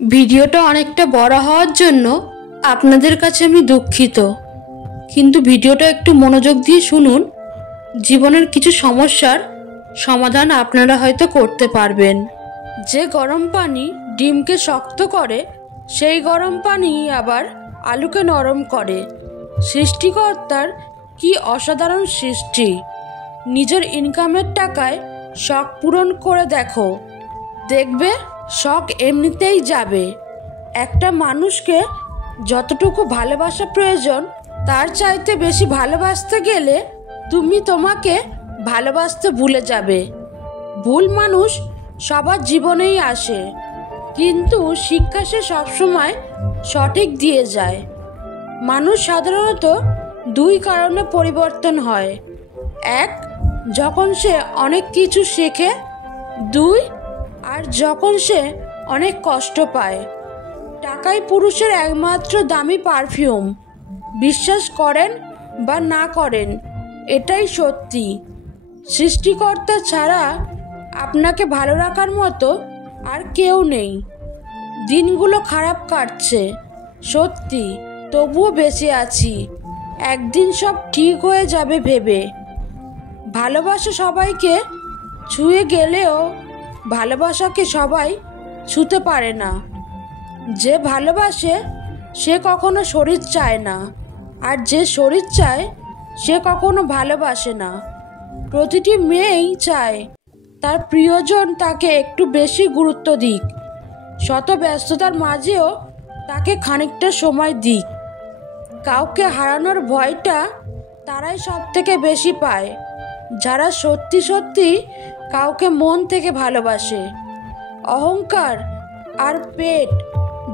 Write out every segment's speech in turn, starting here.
ভিডিওটা অনেকটা বড় হওয়ার জন্য আপনাদের কাছে আমি দুঃখিত, কিন্তু ভিডিওটা একটু মনোযোগ দিয়ে শুনুন। জীবনের কিছু সমস্যার সমাধান আপনারা হয়তো করতে পারবেন। যে গরম পানি ডিমকে শক্ত করে, সেই গরম পানি আবার আলুকে নরম করে। সৃষ্টিকর্তার কি অসাধারণ সৃষ্টি! নিজের ইনকামের টাকায় শখ পূরণ করে দেখো, দেখবে শখ এমনিতেই যাবে। একটা মানুষকে যতটুকু ভালোবাসা প্রয়োজন, তার চাইতে বেশি ভালোবাসতে গেলে তুমি তোমাকে ভালোবাসতে ভুলে যাবে। ভুল মানুষ সবার জীবনেই আসে, কিন্তু শিক্ষা সে সবসময় সঠিক দিয়ে যায়। মানুষ সাধারণত দুই কারণে পরিবর্তন হয়: এক, যখন সে অনেক কিছু শেখে; দুই, আর যখন সে অনেক কষ্ট পায়। টাকাই পুরুষের একমাত্র দামি পারফিউম। বিশ্বাস করেন বা না করেন, এটাই সত্যি। সৃষ্টিকর্তা ছাড়া আপনাকে ভালো রাখার মতো আর কেউ নেই। দিনগুলো খারাপ কাটছে সত্যি, তবুও বেঁচে আছি, একদিন সব ঠিক হয়ে যাবে ভেবে। ভালোবাসা সবাইকে ছুঁয়ে গেলেও ভালোবাসাকে সবাই ছুঁতে পারে না। যে ভালোবাসে সে কখনো শরীর চায় না, আর যে শরীর চায় সে কখনো ভালোবাসে না। প্রতিটি মেয়েই চায় তার প্রিয়জন তাকে একটু বেশি গুরুত্ব দিক, শত ব্যস্ততার মাঝেও তাকে খানিকটা সময় দিক। কাউকে হারানোর ভয়টা তারাই সব থেকে বেশি পায়, যারা সত্যি সত্যি কাউকে মন থেকে ভালোবাসে। অহংকার আর পেট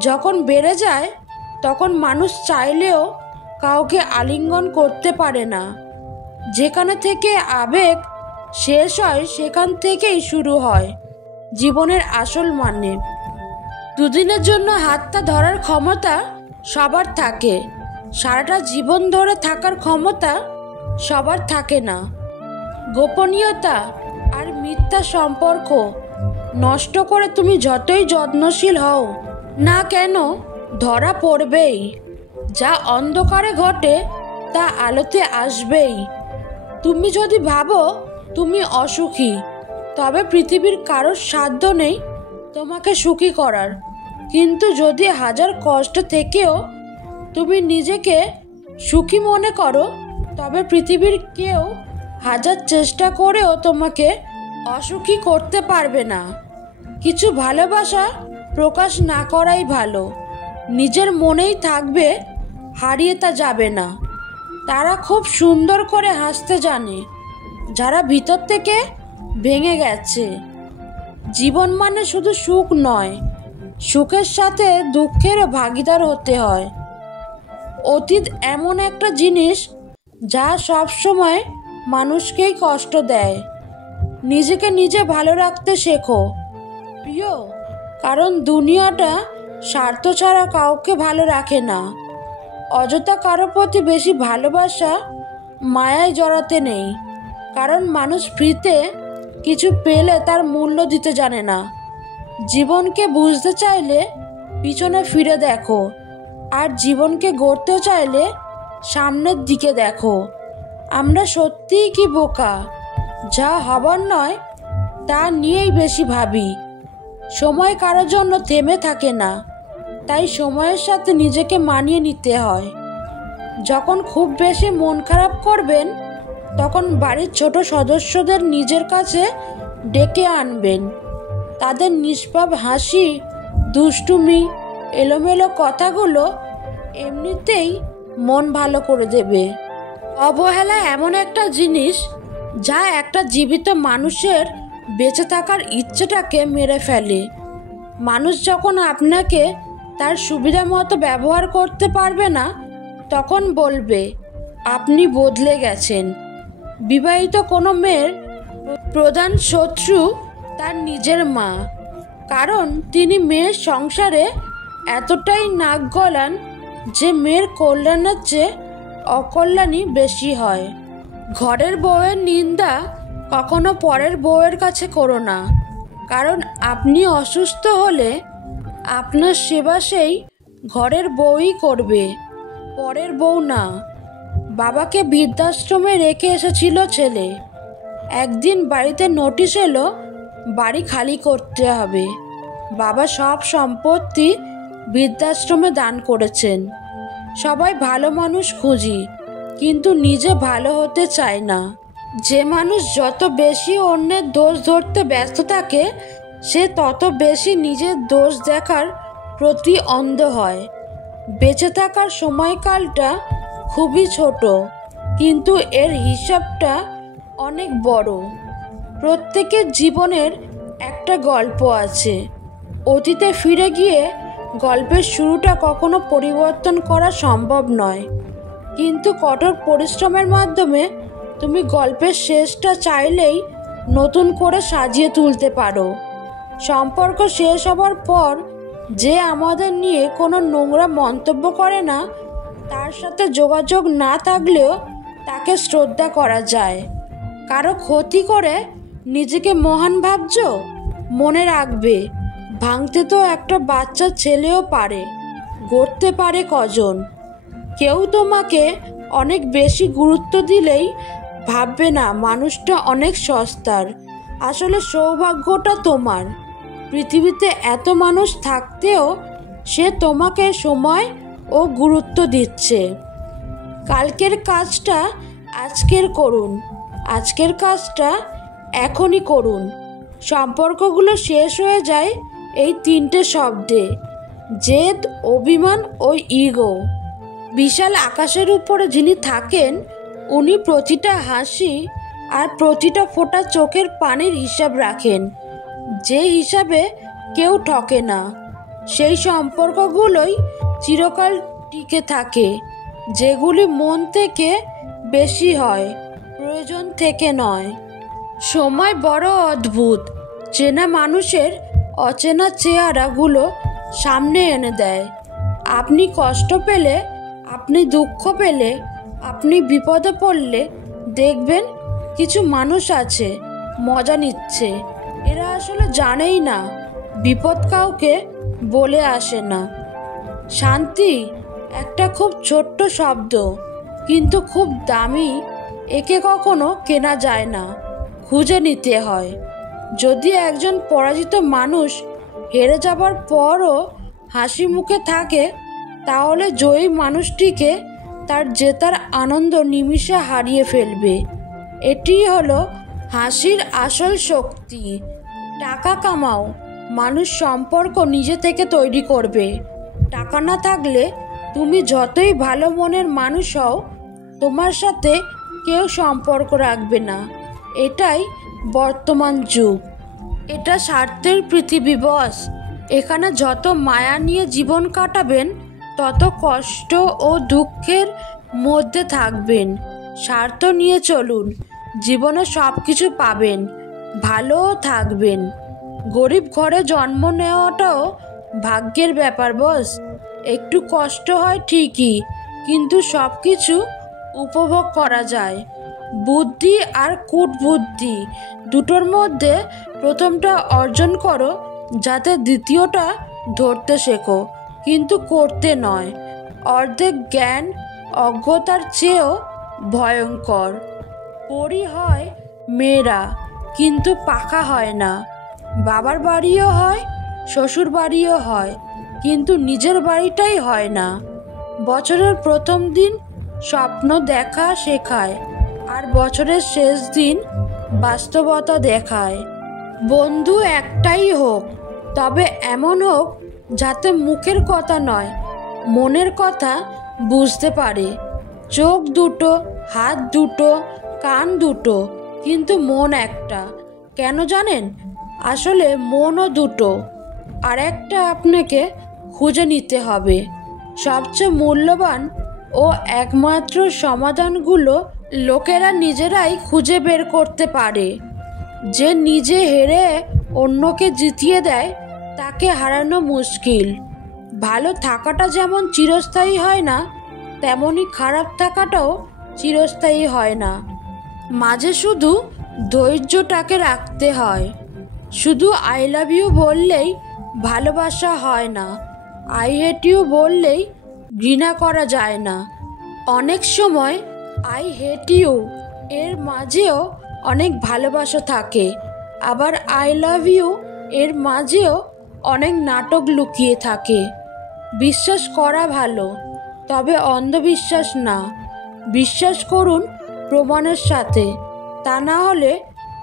যখন বেড়ে যায়, তখন মানুষ চাইলেও কাউকে আলিঙ্গন করতে পারে না। যেখানে থেকে আবেগ শেষ হয়, সেখান থেকেই শুরু হয় জীবনের আসল মানে। দুদিনের জন্য হাতটা ধরার ক্ষমতা সবার থাকে, সারাটা জীবন ধরে থাকার ক্ষমতা সবার থাকে না। গোপনীয়তা আর মিথ্যা সম্পর্ক নষ্ট করে তুমি যতই যত্নশীল হও না কেন, ধরা পড়বেই। যা অন্ধকারে ঘটে তা আলোতে আসবেই। তুমি যদি ভাবো তুমি অসুখী, তবে পৃথিবীর কারোর সাধ্য নেই তোমাকে সুখী করার। কিন্তু যদি হাজার কষ্ট থেকেও তুমি নিজেকে সুখী মনে করো, তবে পৃথিবীর কেউ হাজার চেষ্টা করেও তোমাকে অসুখী করতে পারবে না। কিছু ভালোবাসা প্রকাশ না করাই ভালো, নিজের মনেই থাকবে, হারিয়ে তা যাবে না। তারা খুব সুন্দর করে হাসতে জানে যারা ভিতর থেকে ভেঙে গেছে। জীবন মানে শুধু সুখ নয়, সুখের সাথে দুঃখেরও ভাগিদার হতে হয়। অতীত এমন একটা জিনিস যা সব সময় মানুষকেই কষ্ট দেয়। নিজেকে নিজে ভালো রাখতে শেখো প্রিয়, কারণ দুনিয়াটা স্বার্থ ছাড়া কাউকে ভালো রাখে না। অযথা কারো প্রতি বেশি ভালোবাসা মায়ায় জড়াতে নেই, কারণ মানুষ ফ্রিতে কিছু পেলে তার মূল্য দিতে জানে না। জীবনকে বুঝতে চাইলে পিছনে ফিরে দেখো, আর জীবনকে গড়তে চাইলে সামনের দিকে দেখো। আমরা সত্যিই কি বোকা, যা হবার নয় তা নিয়েই বেশি ভাবি। সময় কারোর জন্য থেমে থাকে না, তাই সময়ের সাথে নিজেকে মানিয়ে নিতে হয়। যখন খুব বেশি মন খারাপ করবেন, তখন বাড়ির ছোট সদস্যদের নিজের কাছে ডেকে আনবেন। তাদের নিষ্পাপ হাসি, দুষ্টুমি, এলোমেলো কথাগুলো এমনিতেই মন ভালো করে দেবে। অবহেলা এমন একটা জিনিস যা একটা জীবিত মানুষের বেঁচে থাকার ইচ্ছেটাকে মেরে ফেলে। মানুষ যখন আপনাকে তার সুবিধা মতো ব্যবহার করতে পারবে না, তখন বলবে আপনি বদলে গেছেন। বিবাহিত কোনো মেয়ের প্রধান শত্রু তার নিজের মা, কারণ তিনি মেয়ের সংসারে এতটাই নাক গলান যে মেয়ের কল্যাণের চেয়ে অকল্যাণই বেশি হয়। ঘরের বউয়ের নিন্দা কখনো পরের বউয়ের কাছে করো না, কারণ আপনি অসুস্থ হলে আপনার সেবা সেই ঘরের বউই করবে, পরের বউ না। বাবাকে বৃদ্ধাশ্রমে রেখে এসেছিল ছেলে। একদিন বাড়িতে নোটিশ এলো বাড়ি খালি করতে হবে। বাবা সব সম্পত্তি বৃদ্ধাশ্রমে দান করেছেন। সবাই ভালো মানুষ খুঁজি, কিন্তু নিজে ভালো হতে চায় না। যে মানুষ যত বেশি অন্যের দোষ ধরতে ব্যস্ত থাকে, সে তত বেশি নিজের দোষ দেখার প্রতি অন্ধ হয়। বেঁচে থাকার সময়কালটা খুবই ছোট, কিন্তু এর হিসাবটা অনেক বড়। প্রত্যেকের জীবনের একটা গল্প আছে। অতীতে ফিরে গিয়ে গল্পের শুরুটা কখনো পরিবর্তন করা সম্ভব নয়, কিন্তু কঠোর পরিশ্রমের মাধ্যমে তুমি গল্পের শেষটা চাইলেই নতুন করে সাজিয়ে তুলতে পারো। সম্পর্ক শেষ হবার পর যে আমাদের নিয়ে কোনো নোংরা মন্তব্য করে না, তার সাথে যোগাযোগ না থাকলেও তাকে শ্রদ্ধা করা যায়। কারো ক্ষতি করে নিজেকে মহান ভাবছো? মনে রাখবে, ভাঙতে তো একটা বাচ্চা ছেলেও পারে, গড়তে পারে কজন। কেউ তোমাকে অনেক বেশি গুরুত্ব দিলেই ভাববে না মানুষটা অনেক সস্তার। আসলে সৌভাগ্যটা তোমার। পৃথিবীতে এত মানুষ থাকতেও সে তোমাকে সময় ও গুরুত্ব দিচ্ছে। কালকের কাজটা আজকের করুন, আজকের কাজটা এখনই করুন। সম্পর্কগুলো শেষ হয়ে যায় এই তিনটে শব্দে: জেদ, অভিমান ও ইগো। বিশাল আকাশের উপরে যিনি থাকেন, উনি প্রতিটা হাসি আর প্রতিটা ফোঁটা চোখের পানির হিসাব রাখেন। যে হিসাবে কেউ ঠকে না, সেই সম্পর্কগুলোই চিরকাল টিকে থাকে, যেগুলি মন থেকে বেশি হয়, প্রয়োজন থেকে নয়। সময় বড় অদ্ভুত। চেনা মানুষের অচেনা চেহারাগুলো সামনে এনে দেয়। আপনি কষ্ট পেলে, আপনি দুঃখ পেলে, আপনি বিপদে পড়লে দেখবেন কিছু মানুষ আছে মজা নিচ্ছে। এরা আসলে জানেই না বিপদ কাউকে বলে আসে না। শান্তি একটা খুব ছোট্ট শব্দ, কিন্তু খুব দামি। একে কখনো কেনা যায় না, খুঁজে নিতে হয়। যদি একজন পরাজিত মানুষ হেরে যাবার পরও হাসি মুখে থাকে, তাহলে জয়ী মানুষটিকে তার জেতার আনন্দ নিমিষে হারিয়ে ফেলবে। এটিই হলো হাসির আসল শক্তি। টাকা কামাও, মানুষ সম্পর্ক নিজে থেকে তৈরি করবে। টাকা না থাকলে তুমি যতই ভালো মনের মানুষ হও, তোমার সাথে কেউ সম্পর্ক রাখবে না। এটাই বর্তমান যুগ। এটা স্বার্থের পৃথিবী বস। এখানে যত মায়া নিয়ে জীবন কাটাবেন, তত কষ্ট ও দুঃখের মধ্যে থাকবেন। স্বার্থ নিয়ে চলুন, জীবনে সব কিছু পাবেন, ভালোও থাকবেন। গরিব ঘরে জন্ম নেওয়াটাও ভাগ্যের ব্যাপার বস। একটু কষ্ট হয় ঠিকই, কিন্তু সব কিছু উপভোগ করা যায়। বুদ্ধি আর কূটবুদ্ধি দুটোর মধ্যে প্রথমটা অর্জন করো, যাতে দ্বিতীয়টা ধরতে শেখো, কিন্তু করতে নয়। অর্ধেক জ্ঞান অজ্ঞতার চেয়েও ভয়ঙ্কর। পরী হয় মেয়েরা, কিন্তু পাকা হয় না। বাবার বাড়িও হয়, শ্বশুর বাড়িও হয়, কিন্তু নিজের বাড়িটাই হয় না। বছরের প্রথম দিন স্বপ্ন দেখা শেখায়, আর বছরের শেষ দিন বাস্তবতা দেখায়। বন্ধু একটাই হোক, তবে এমন হোক যাতে মুখের কথা নয়, মনের কথা বুঝতে পারে। চোখ দুটো, হাত দুটো, কান দুটো, কিন্তু মন একটা। কেন জানেন? আসলে মনও দুটো, আর একটা আপনাকে খুঁজে নিতে হবে। সবচেয়ে মূল্যবান ও একমাত্র সমাধানগুলো লোকেরা নিজেরাই খুঁজে বের করতে পারে। যে নিজে হেরে অন্যকে জিতিয়ে দেয়, তাকে হারানো মুশকিল। ভালো থাকাটা যেমন চিরস্থায়ী হয় না, তেমনি খারাপ থাকাটাও চিরস্থায়ী হয় না। মাঝে শুধু ধৈর্যটাকে রাখতে হয়। শুধু আই লাভ ইউ বললেই ভালোবাসা হয় না। আই হেট ইউ বললেই ঘৃণা করা যায় না। অনেক সময় আই হেট ইউ এর মাঝেও অনেক ভালোবাসা থাকে, আবার আই লাভ ইউ এর মাঝেও অনেক নাটক লুকিয়ে থাকে। বিশ্বাস করা ভালো, তবে অন্ধবিশ্বাস না। বিশ্বাস করুন প্রমাণের সাথে, তা না হলে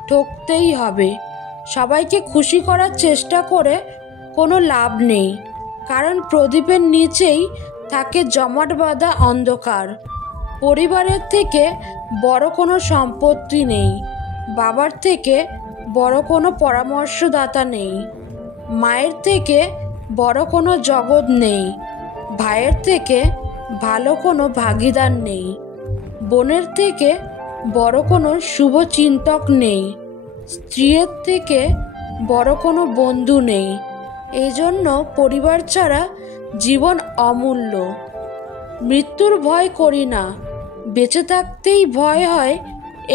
ঠকতেই হবে। সবাইকে খুশি করার চেষ্টা করে কোনো লাভ নেই, কারণ প্রদীপের নিচেই থাকে জমাট বাঁধা অন্ধকার। পরিবারের থেকে বড় কোনো সম্পত্তি নেই, বাবার থেকে বড় কোনো পরামর্শদাতা নেই, মায়ের থেকে বড় কোনো জগৎ নেই, ভাইয়ের থেকে ভালো কোনো ভাগিদার নেই, বোনের থেকে বড় কোনো শুভচিন্তক নেই, স্ত্রীর থেকে বড় কোনো বন্ধু নেই। এই জন্য পরিবার ছাড়া জীবন অমূল্য। মৃত্যুর ভয় করি না, বেঁচে থাকতেই ভয় হয়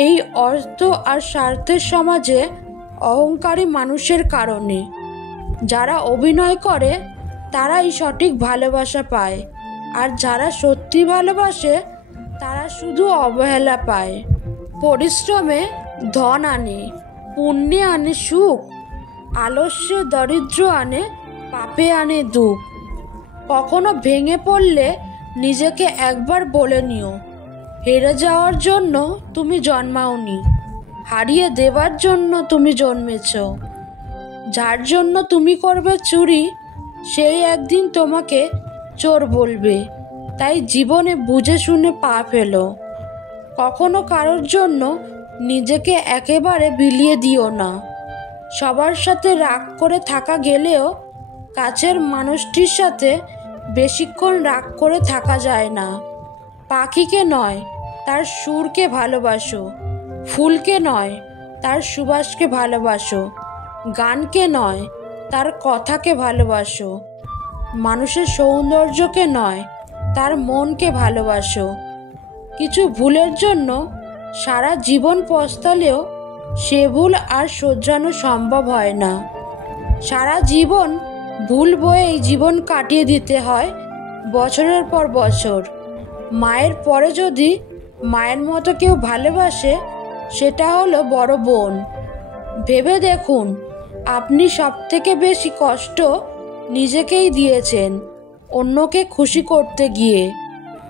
এই অর্থ আর স্বার্থের সমাজে অহংকারী মানুষের কারণে। যারা অভিনয় করে তারাই সঠিক ভালোবাসা পায়, আর যারা সত্যি ভালোবাসে তারা শুধু অবহেলা পায়। পরিশ্রমে ধন আনে, পুণ্যে আনে সুখ, আলস্যে দরিদ্র আনে, পাপে আনে দুঃখ। কখনো ভেঙে পড়লে নিজেকে একবার বলে নিও, হেরে যাওয়ার জন্য তুমি জন্মাওনি, হারিয়ে দেবার জন্য তুমি জন্মেছ। যার জন্য তুমি করবে চুরি, সেই একদিন তোমাকে চোর বলবে। তাই জীবনে বুঝে শুনে পা ফেলো। কখনো কারোর জন্য নিজেকে একেবারে বিলিয়ে দিও না। সবার সাথে রাগ করে থাকা গেলেও কাছের মানুষটির সাথে বেশিক্ষণ রাগ করে থাকা যায় না। পাখিকে নয় তার সুরকে ভালোবাসো, ফুলকে নয় তার সুবাসকে ভালোবাসো, গানকে নয় তার কথাকে ভালোবাসো, মানুষের সৌন্দর্যকে নয় তার মনকে ভালোবাসো। কিছু ভুলের জন্য সারা জীবন পস্তালেও সে ভুল আর শোধরানো সম্ভব হয় না। সারা জীবন ভুল বয়েই জীবন কাটিয়ে দিতে হয় বছরের পর বছর। মায়ের পরে যদি মায়ের মতো কেউ ভালোবাসে, সেটা হলো বড় বোন। ভেবে দেখুন, আপনি সবথেকে বেশি কষ্ট নিজেকেই দিয়েছেন অন্যকে খুশি করতে গিয়ে।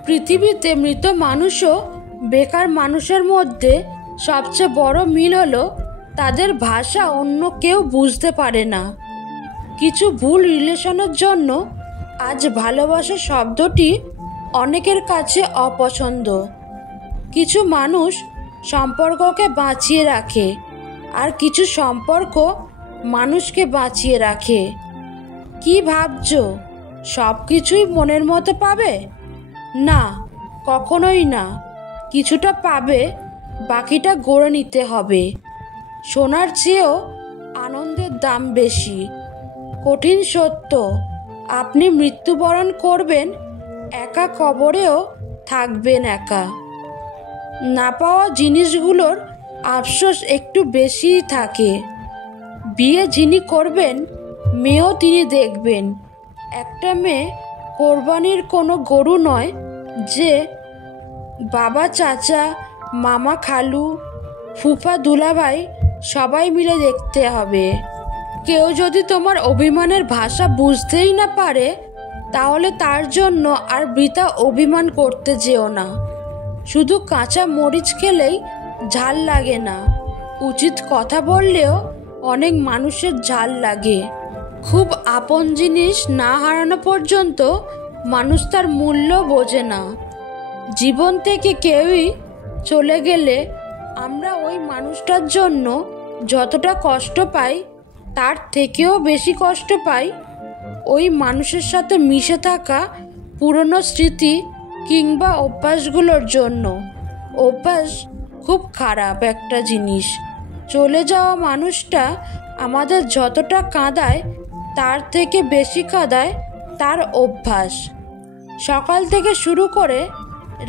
পৃথিবীতে মৃত মানুষও বেকার মানুষের মধ্যে সবচেয়ে বড় মিল হলো তাদের ভাষা অন্য কেউ বুঝতে পারে না। কিছু ভুল রিলেশনের জন্য আজ ভালোবাসা শব্দটি অনেকের কাছে অপছন্দ। কিছু মানুষ সম্পর্ককে বাঁচিয়ে রাখে, আর কিছু সম্পর্ক মানুষকে বাঁচিয়ে রাখে। কি ভাবছো সব কিছুই মনের মতো পাবে? না, কখনোই না। কিছুটা পাবে, বাকিটা গড়ে নিতে হবে। সোনার চেয়েও আনন্দের দাম বেশি। কঠিন সত্য, আপনি মৃত্যুবরণ করবেন একা, কবরেও থাকবেন একা। না পাওয়া জিনিসগুলোর আফসোস একটু বেশিই থাকে। বিয়ে যিনি করবেন, মেয়েও তিনি দেখবেন। একটা মেয়ে কোরবানির কোনো গরু নয় যে বাবা, চাচা, মামা, খালু, ফুফা, দুলাভাই সবাই মিলে দেখতে হবে। কেউ যদি তোমার অভিমানের ভাষা বুঝতেই না পারে, তাহলে তার জন্য আর বৃথা অভিমান করতে যেও না। শুধু কাঁচা মরিচ খেলেই ঝাল লাগে না, উচিত কথা বললেও অনেক মানুষের ঝাল লাগে। খুব আপন জিনিস না হারানো পর্যন্ত মানুষ তার মূল্য বোঝে না। জীবন থেকে কেউই চলে গেলে আমরা ওই মানুষটার জন্য যতটা কষ্ট পাই, তার থেকেও বেশি কষ্ট পাই ওই মানুষের সাথে মিশে থাকা পুরনো স্মৃতি কিংবা অভ্যাসগুলোর জন্য। অভ্যাস খুব খারাপ একটা জিনিস। চলে যাওয়া মানুষটা আমাদের যতটা কাঁদায়, তার থেকে বেশি কাঁদায় তার অভ্যাস। সকাল থেকে শুরু করে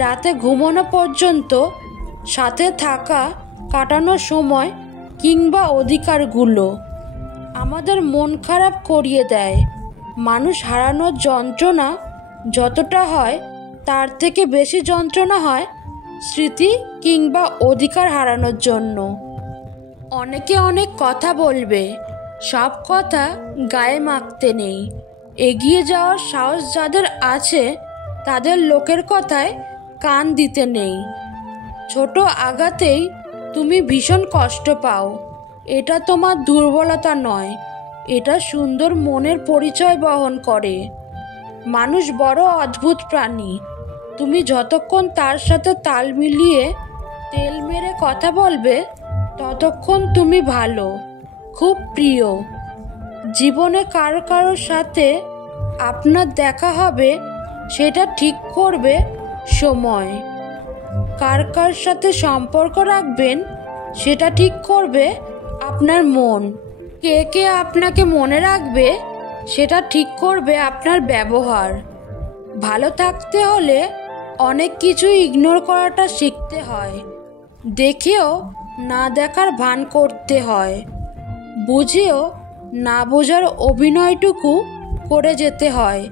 রাতে ঘুমানো পর্যন্ত সাথে থাকা, কাটানোর সময় কিংবা অধিকারগুলো। আমাদের মন খারাপ করিয়ে দেয়। মানুষ হারানোর যন্ত্রণা যতটা হয় তার থেকে বেশি যন্ত্রণা হয় স্মৃতি কিংবা অধিকার হারানোর জন্য। অনেকে অনেক কথা বলবে, সব কথা গায়ে মাখতে নেই। এগিয়ে যাওয়ার সাহস যাদের আছে তাদের লোকের কথায় কান দিতে নেই। ছোট আঘাতেই তুমি ভীষণ কষ্ট পাও, এটা তোমার দুর্বলতা নয়, এটা সুন্দর মনের পরিচয় বহন করে। মানুষ বড় অদ্ভুত প্রাণী। তুমি যতক্ষণ তার সাথে তাল মিলিয়ে তেল মেরে কথা বলবে ততক্ষণ তুমি ভালো, খুব প্রিয়। জীবনে কারোর সাথে আপনার দেখা হবে সেটা ঠিক করবে সময়। কার সাথে সম্পর্ক রাখবেন সেটা ঠিক করবে আপনার মন। কে আপনাকে মনে রাখবে সেটা ঠিক করবে আপনার ব্যবহার। ভালো থাকতে হলে অনেক কিছু ইগনোর করাটা শিখতে হয়। দেখেও না দেখার ভান করতে হয়, বুঝেও না বোঝার অভিনয়টুকু করে যেতে হয়।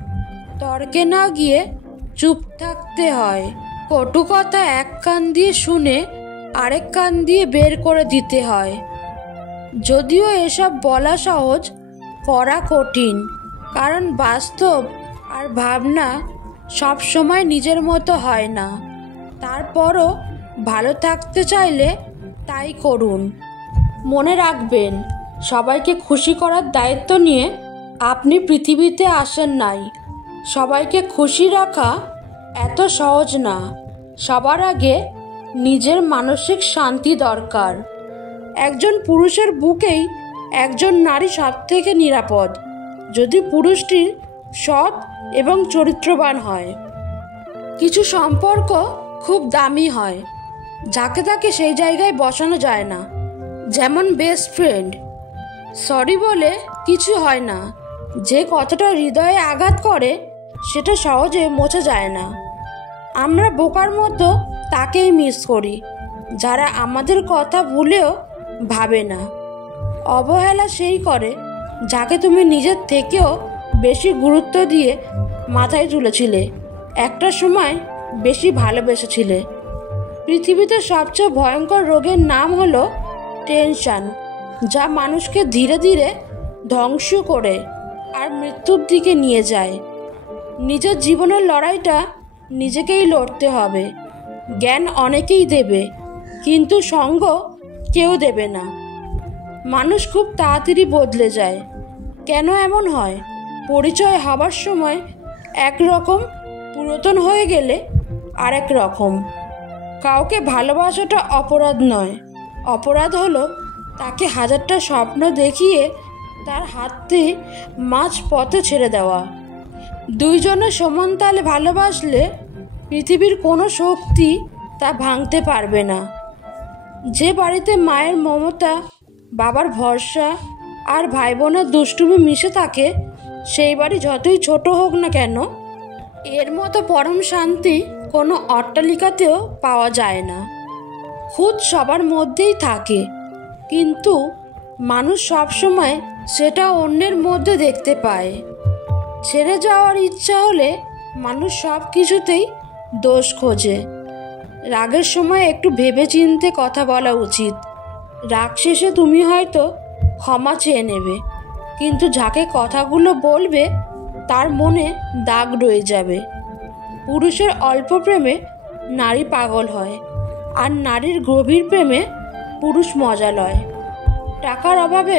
তর্কে না গিয়ে চুপ থাকতে হয়। কটু কথা এক কান দিয়ে শুনে আরেক কান দিয়ে বের করে দিতে হয়। যদিও এসব বলা সহজ, করা কঠিন, কারণ বাস্তব আর ভাবনা সব সময় নিজের মতো হয় না। তারপরও ভালো থাকতে চাইলে তাই করুন। মনে রাখবেন, সবাইকে খুশি করার দায়িত্ব নিয়ে আপনি পৃথিবীতে আসেন নাই। সবাইকে খুশি রাখা এত সহজ না। সবার আগে নিজের মানসিক শান্তি দরকার। একজন পুরুষের বুকেই একজন নারী সব থেকে নিরাপদ, যদি পুরুষটি সৎ এবং চরিত্রবান হয়। কিছু সম্পর্ক খুব দামি হয়, যাকে তাকে সেই জায়গায় বসানো যায় না। যেমন বেস্ট ফ্রেন্ড। সরি বলে কিছু হয় না। যে কথাটা হৃদয়ে আঘাত করে সেটা সহজে মোছা যায় না। আমরা বোকার মতো তাকেই মিস করি যারা আমাদের কথা ভুলেও ভাবে না। অবহেলা সেই করে যাকে তুমি নিজের থেকেও বেশি গুরুত্ব দিয়ে মাথায় তুলেছিলে, একটা সময় বেশি ভালোবেসেছিলে। পৃথিবীতে সবচেয়ে ভয়ঙ্কর রোগের নাম হলো টেনশন, যা মানুষকে ধীরে ধীরে ধ্বংস করে আর মৃত্যুর দিকে নিয়ে যায়। নিজের জীবনের লড়াইটা নিজেকেই লড়তে হবে। জ্ঞান অনেকেই দেবে, কিন্তু সঙ্গ কেউ দেবে না। মানুষ খুব তাড়াতাড়ি বদলে যায়। কেন এমন হয়? পরিচয় হবার সময় একরকম, পুরাতন হয়ে গেলে আরেক রকম। কাউকে ভালোবাসাটা অপরাধ নয়, অপরাধ হলো তাকে হাজারটা স্বপ্ন দেখিয়ে তার হাতে মাঝ পথে ছেড়ে দেওয়া। দুইজনে সমান তালে ভালোবাসলে পৃথিবীর কোনো শক্তি তা ভাঙতে পারবে না। যে বাড়িতে মায়ের মমতা, বাবার ভরসা আর ভাই বোনের দুষ্টুমি মিশে থাকে, সেই বাড়ি যতই ছোট হোক না কেন, এর মতো পরম শান্তি কোনো অট্টালিকাতেও পাওয়া যায় না। খুদ সবার মধ্যেই থাকে, কিন্তু মানুষ সবসময় সেটা অন্যের মধ্যে দেখতে পায়। ছেড়ে যাওয়ার ইচ্ছা হলে মানুষ সব কিছুতেই দোষ খোঁজে। রাগের সময় একটু ভেবে চিন্তে কথা বলা উচিত। রাগ শেষে তুমি হয়তো ক্ষমা চেয়ে নেবে, কিন্তু যাকে কথাগুলো বলবে তার মনে দাগ রয়ে যাবে। পুরুষের অল্প প্রেমে নারী পাগল হয়, আর নারীর গভীর প্রেমে পুরুষ মজা লয়। টাকার অভাবে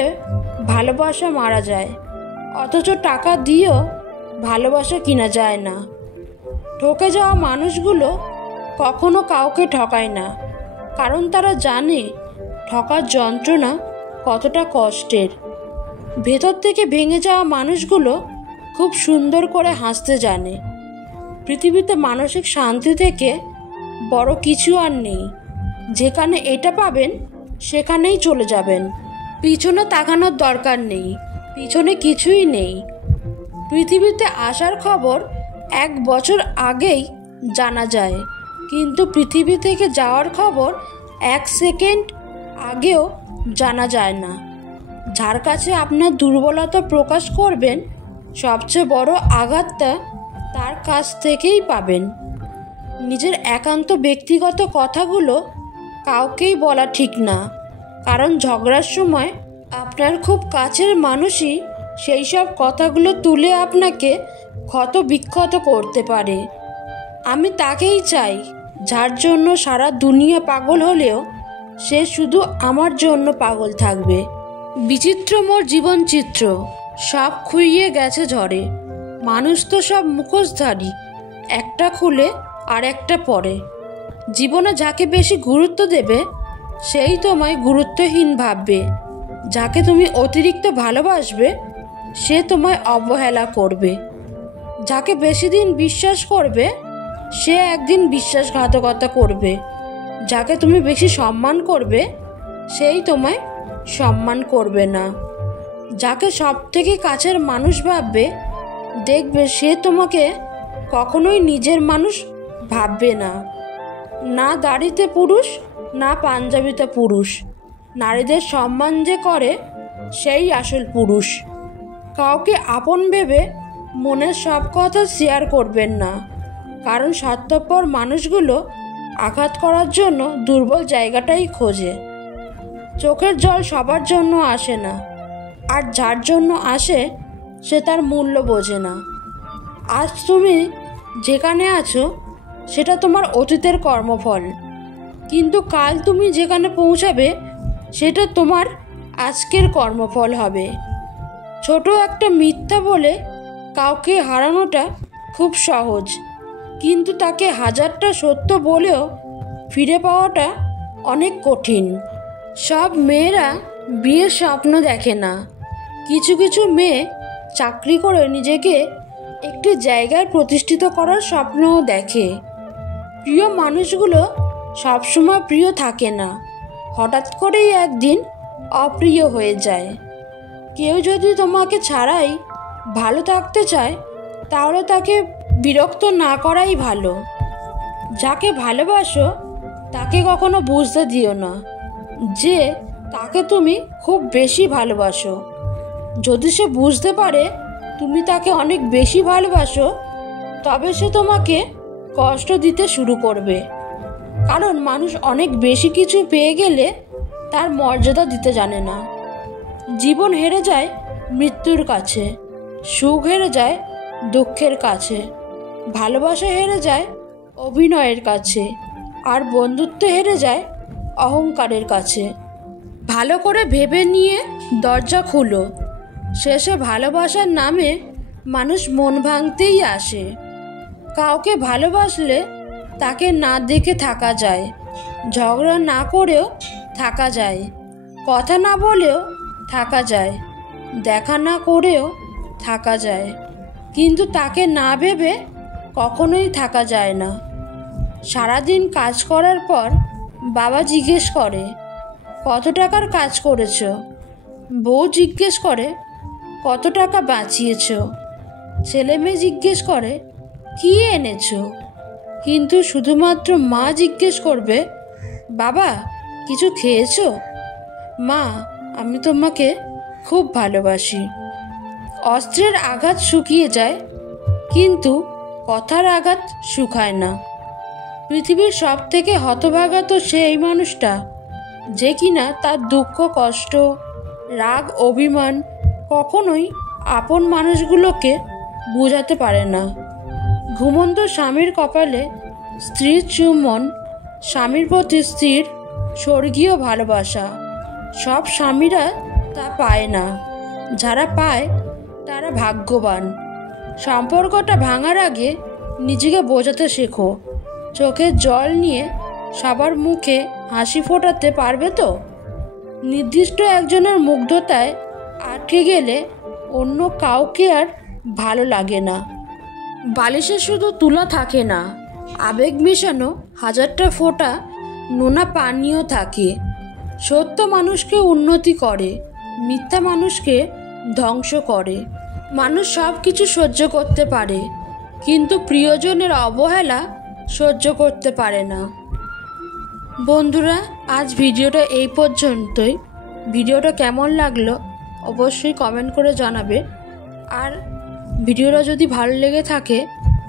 ভালোবাসা মারা যায়, অথচ টাকা দিয়েও ভালোবাসা কিনা যায় না। ঠকে যাওয়া মানুষগুলো কখনো কাউকে ঠকায় না, কারণ তারা জানে ঠকার যন্ত্রণা কতটা কষ্টের। ভেতর থেকে ভেঙে যাওয়া মানুষগুলো খুব সুন্দর করে হাসতে জানে। পৃথিবীতে মানসিক শান্তি থেকে বড় কিছু আর নেই। যেখানে এটা পাবেন সেখানেই চলে যাবেন। পিছনে তাকানোর দরকার নেই, পিছনে কিছুই নেই। পৃথিবীতে আসার খবর 1 বছর আগেই জানা যায়, কিন্তু পৃথিবী থেকে যাওয়ার খবর 1 সেকেন্ড আগেও জানা যায় না। যার কাছে আপনার দুর্বলতা প্রকাশ করবেন, সবচেয়ে বড় আঘাতটা তার কাছ থেকেই পাবেন। নিজের একান্ত ব্যক্তিগত কথাগুলো কাউকেই বলা ঠিক না, কারণ ঝগড়ার সময় আপনার খুব কাছের মানুষই সেই সব কথাগুলো তুলে আপনাকে ক্ষত বিক্ষত করতে পারে। আমি তাকেই চাই যার জন্য সারা দুনিয়া পাগল হলেও সে শুধু আমার জন্য পাগল থাকবে। বিচিত্র মোর জীবনচিত্র, সব খুইয়ে গেছে ঝড়ে। মানুষ তো সব মুখোশধারী, একটা খুলে আর একটা পরে। জীবনে যাকে বেশি গুরুত্ব দেবে সেই তোমায় গুরুত্বহীন ভাববে। যাকে তুমি অতিরিক্ত ভালোবাসবে সে তোমায় অবহেলা করবে। যাকে বেশি দিন বিশ্বাস করবে সে একদিন বিশ্বাসঘাতকতা করবে। যাকে তুমি বেশি সম্মান করবে সেই তোমায় সম্মান করবে না। যাকে সব থেকে কাছের মানুষ ভাববে দেখবে সে তোমাকে কখনোই নিজের মানুষ ভাববে না। না দাড়িতে পুরুষ, না পাঞ্জাবিতে পুরুষ, নারীদের সম্মান যে করে সেই আসল পুরুষ। কাউকে আপন ভেবে মনের সব কথা শেয়ার করবেন না, কারণ স্বার্থপর মানুষগুলো আঘাত করার জন্য দুর্বল জায়গাটাই খোঁজে। চোখের জল সবার জন্য আসে না, আর যার জন্য আসে সে তার মূল্য বোঝে না। আজ তুমি যেখানে আছো সেটা তোমার অতীতের কর্মফল, কিন্তু কাল তুমি যেখানে পৌঁছাবে সেটা তোমার আজকের কর্মফল হবে। ছোট একটা মিথ্যা বলে কাউকে হারানোটা খুব সহজ, কিন্তু তাকে হাজারটা সত্য বলেও ফিরে পাওয়াটা অনেক কঠিন। সব মেয়েরা বিয়ের স্বপ্ন দেখে না। কিছু কিছু মেয়ে চাকরি করে নিজেকে একটি জায়গায় প্রতিষ্ঠিত করার স্বপ্নও দেখে। প্রিয় মানুষগুলো সবসময় প্রিয় থাকে না, হঠাৎ করেই একদিন অপ্রিয় হয়ে যায়। কেউ যদি তোমাকে ছাড়াই ভালো থাকতে চায় তাহলে তাকে বিরক্ত না করাই ভালো। যাকে ভালোবাসো তাকে কখনো বুঝতে দিও না যে তাকে তুমি খুব বেশি ভালোবাসো। যদি সে বুঝতে পারে তুমি তাকে অনেক বেশি ভালোবাসো তবে সে তোমাকে কষ্ট দিতে শুরু করবে, কারণ মানুষ অনেক বেশি কিছু পেয়ে গেলে তার মর্যাদা দিতে জানে না। জীবন হেরে যায় মৃত্যুর কাছে, সুখ হেরে যায় দুঃখের কাছে, ভালোবাসা হেরে যায় অভিনয়ের কাছে, আর বন্ধুত্ব হেরে যায় অহংকারের কাছে। ভালো করে ভেবে নিয়ে দরজা খুলো। শেষে ভালোবাসার নামে মানুষ মন ভাঙতেই আসে। কাউকে ভালোবাসলে তাকে না দেখে থাকা যায়, ঝগড়া না করেও থাকা যায়, কথা না বলেও থাকা যায়, দেখা না করেও থাকা যায়, কিন্তু তাকে না ভেবে কখনোই থাকা যায় না। সারাদিন কাজ করার পর বাবা জিজ্ঞেস করে কত টাকার কাজ করেছ, বউ জিজ্ঞেস করে কত টাকা বাঁচিয়েছ, ছেলে মেয়ে জিজ্ঞেস করে কি এনেছো, কিন্তু শুধুমাত্র মা জিজ্ঞেস করবে বাবা কিছু খেয়েছো? মা আমি তোমাকে খুব ভালোবাসি। অস্ত্রের আঘাত শুকিয়ে যায় কিন্তু কথার আঘাত শুকায় না। পৃথিবীর সব থেকে হতভাগা তো সেই মানুষটা যে কিনা তার দুঃখ কষ্ট রাগ অভিমান কখনোই আপন মানুষগুলোকে বোঝাতে পারে না। ঘুমন্ত স্বামীর কপালে স্ত্রীর চুম্বন, স্বামীর প্রতি স্ত্রীর স্বর্গীয় ভালোবাসা। সব স্বামীরা তা পায় না, যারা পায় তারা ভাগ্যবান। সম্পর্কটা ভাঙার আগে নিজেকে বোঝাতে শেখো। চোখের জল নিয়ে সবার মুখে হাসি ফোটাতে পারবে তো? নির্দিষ্ট একজনের মুগ্ধতায় আটকে গেলে অন্য কাউকে আর ভালো লাগে না। বালিশে শুধু তুলা থাকে না, আবেগ মেশানো হাজারটা ফোঁটা নোনা পানীয় থাকে। সত্য মানুষকে উন্নতি করে, মিথ্যা মানুষকে ধ্বংস করে। মানুষ সব কিছু সহ্য করতে পারে, কিন্তু প্রিয়জনের অবহেলা সহ্য করতে পারে না। বন্ধুরা, আজ ভিডিওটা এই পর্যন্তই। ভিডিওটা কেমন লাগলো অবশ্যই কমেন্ট করে জানাবে। আর ভিডিওটা যদি ভালো লেগে থাকে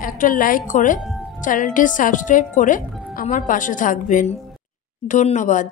একটা লাইক করে চ্যানেলটি সাবস্ক্রাইব করে আমার পাশে থাকবেন। ধন্যবাদ।